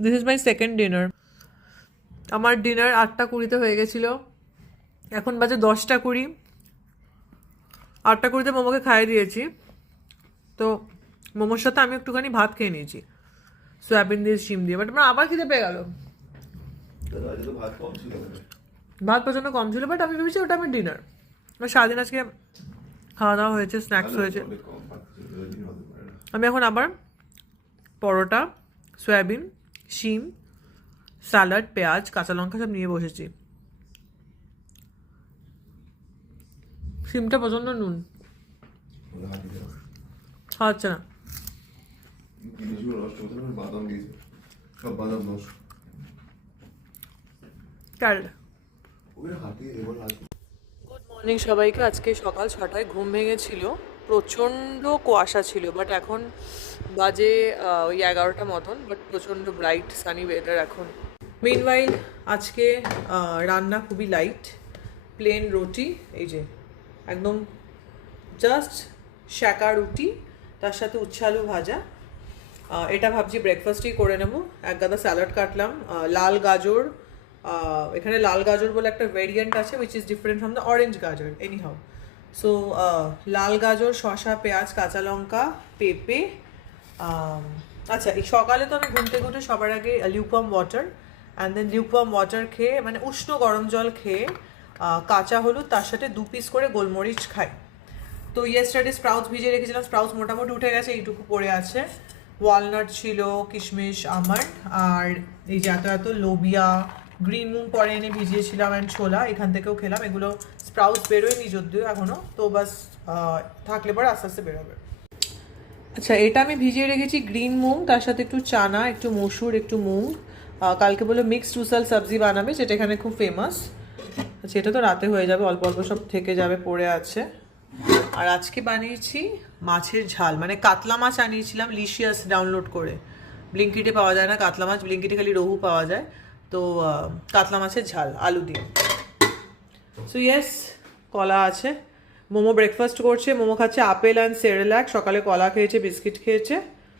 This is my second dinner. আমার dinner 8:20 হয়ে গেছিলো, এখন বাজে 10:20। 8:20 মোমোকে খাইয়ে দিয়েছি, তো মোমোর সাথে আমি একটুখানি ভাত খেয়ে নিয়েছি সয়াবিন দিয়ে শিম দিয়ে। বাট আমার আবার খিদে পেয়ে গেল। ভাত প্রচণ্ড কম ছিল, বাট আমি ভেবেছি ওটা আমার ডিনার। সারাদিন আজকে খাওয়া দাওয়া হয়েছে, স্ন্যাক্স হয়েছে। আমি এখন আবার পরোটা, সয়াবিন, শিম, স্যালাড, পেঁয়াজ, কাঁচা লঙ্কা সব নিয়ে বসেছি। শিমটা প্রচণ্ড নুন, খাওয়াচ্ছে না। গুড মর্নিং সবাইকে। আজকে সকাল 6টায় ঘুম ভেঙেছিল, প্রচণ্ড কুয়াশা ছিল, বাট এখন বাজে ওই 11টা মতন, বাট প্রচণ্ড ব্রাইট সানি ওয়েদার এখন। মিনওয়াইল আজকে রান্না খুবই লাইট, প্লেন রুটি, এই যে একদম জাস্ট শ্যাকা রুটি, তার সাথে উচ্ছে আলু ভাজা। এটা ভাবছি ব্রেকফাস্টই করে নেব। এক গাদা স্যালাড কাটলাম, লাল গাজর, এখানে লাল গাজর বলে একটা ভেরিয়েন্ট আছে which is different from the orange গাজর এনি হাউ। সো লাল গাজর, শসা, পেঁয়াজ, কাঁচা লঙ্কা, পেঁপে। আচ্ছা, এই সকালে তো আমি ঘুম থেকে উঠে সবার আগে লিউকওয়ার্ম ওয়াটার অ্যান্ড দেন লিউকওয়ার্ম ওয়াটার খেয়ে, মানে উষ্ণ গরম জল খেয়ে কাঁচা হলুদ তার সাথে 2 পিস করে গোলমরিচ খাই। তো ইয়েস্টারডে স্প্রাউটস ভিজিয়ে রেখেছিলাম, স্প্রাউটস মোটামুটি উঠে গেছে, এইটুকু পড়ে আছে। ওয়ালনাট ছিল, কিশমিশ, আমন্ড, আর এই যে এত লোবিয়া, গ্রিন মুগ পরে এনে ভিজিয়েছিলাম, অ্যান্ড ছোলা এখান থেকেও খেলাম। এগুলো স্প্রাউটস বেরোয়নি যদিও এখনও, তো বাস থাকলে পরে আস্তে আস্তে বেরোবে। আচ্ছা, এটা আমি ভিজিয়ে রেখেছি গ্রিন মুগ, তার সাথে একটু চানা, একটু মসুর, একটু মুগ। কালকে বলে মিক্সড উসাল সবজি বানাবে, যেটা এখানে খুব ফেমাস। আচ্ছা, এটা তো রাতে হয়ে যাবে, অল্প অল্প সব থেকে যাবে, পড়ে আছে। আর আজকে বানিয়েছি মাছের ঝাল, মানে কাতলা মাছ আনিয়েছিলাম লিশিয়াস ডাউনলোড করে। ব্লিঙ্কিটে পাওয়া যায় না কাতলা মাছ, ব্লিঙ্কিটে খালি রোহু পাওয়া যায়। তো কাতলা মাছের ঝাল আলু দিয়ে। সো ইয়েস, কলা আছে। মোমো ব্রেকফাস্ট করছে, মোমো খাচ্ছে আপেল অ্যান্ড সেরেল্যাক। সকালে কলা খেয়েছে, বিস্কিট খেয়েছে।